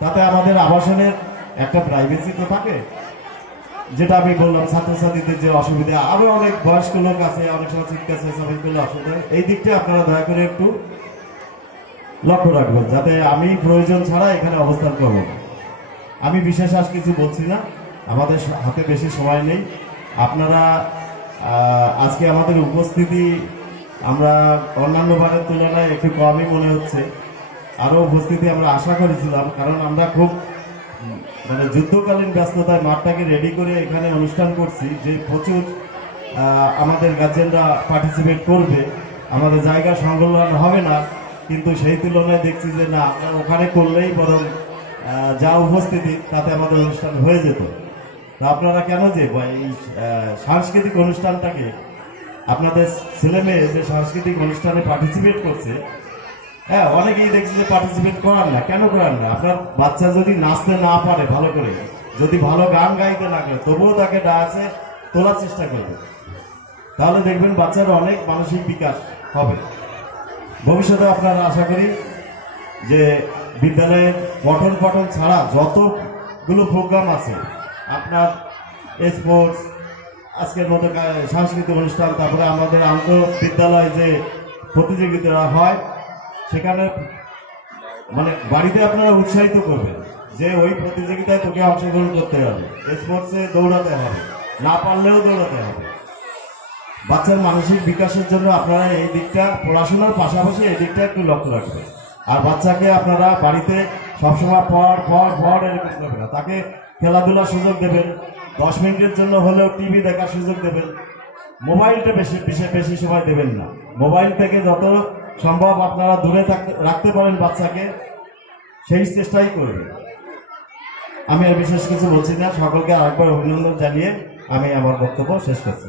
তাতে আমাদের আবাসনের একটা প্রাইভেসি তো থাকে, যেটা আমি বললাম ছাত্রছাত্রীদের যে অসুবিধা, আরো অনেক বয়স্ক লোক আছে, অনেক সময় চিৎকার চেঁচামেচি করলে অসুবিধা, এই দিকটা আপনারা দয়া করে একটু লক্ষ্য রাখবেন, যাতে আমি প্রয়োজন ছাড়া এখানে অবস্থান করব না। আমি বিশেষ আর কিছু বলছি না, আমাদের হাতে বেশি সময় নেই। আপনারা আজকে আমাদের উপস্থিতি আমরা অন্যান্য বারের তুলনায় একটু কমই মনে হচ্ছে, আরো উপস্থিতি আমরা আশা করেছিলাম, কারণ আমরা খুব মানে যুদ্ধকালীন ব্যস্ততায় মাঠটাকে রেডি করে এখানে অনুষ্ঠান করছি, যে প্রচুর আমাদের গার্জেনরা পার্টিসিপেট করবে, আমাদের জায়গা সংকলন হবে না, কিন্তু সেই তুলনায় দেখছি যে না, আমরা ওখানে করলেই বরং যা উপস্থিতি তাতে আমাদের অনুষ্ঠান হয়ে যেত। তা আপনারা কেন যে এই সাংস্কৃতিক অনুষ্ঠানটাকে, আপনাদের ছেলে মেয়ে যে সাংস্কৃতিক অনুষ্ঠানে পার্টিসিপেট করছে, হ্যাঁ অনেকেই দেখছি যে পার্টিসিপেট করার না, কেন করার না? আপনার বাচ্চা যদি নাচতে না পারে ভালো করে, যদি ভালো গান গাইতে না পারে, তবুও তাকে ডান্সে তোলার চেষ্টা করবে, তাহলে দেখবেন বাচ্চার অনেক মানসিক বিকাশ হবে। ভবিষ্যতে আপনারা আশা করি যে বিদ্যালয়ের পঠন পাঠন ছাড়া যতগুলো প্রোগ্রাম আছে, আপনার স্পোর্টস, আজকের মতো সাংস্কৃতিক অনুষ্ঠান, তারপরে আমাদের আন্তঃবিদ্যালয় যে প্রতিযোগিতা হয়, সেখানে মানে বাড়িতে আপনারা উৎসাহিত করবেন যে ওই প্রতিযোগিতায় তোকে অংশগ্রহণ করতে হবে, স্পোর্টসে দৌড়াতে হবে, না পারলেও দৌড়াতে হবে। বাচ্চার মানসিক বিকাশের জন্য আপনারা এই দিকটা, পড়াশোনার পাশাপাশি এই দিকটা একটু লক্ষ্য রাখবেন। আর বাচ্চাকে আপনারা বাড়িতে সবসময় পড় এরকম করবেন না, তাকে খেলাধুলার সুযোগ দেবেন, 10 মিনিটের জন্য হলেও টিভি দেখার সুযোগ দেবেন, মোবাইলটা বেশি সময় দেবেন না। মোবাইল থেকে যত সম্ভব আপনারা দূরে রাখতে পারেন বাচ্চাকে, সেই চেষ্টাই করবেন। আমি আর বিশেষ কিছু বলছি না, সকলকে আরেকবার অভিনন্দন জানিয়ে আমি আমার বক্তব্য শেষ করছি।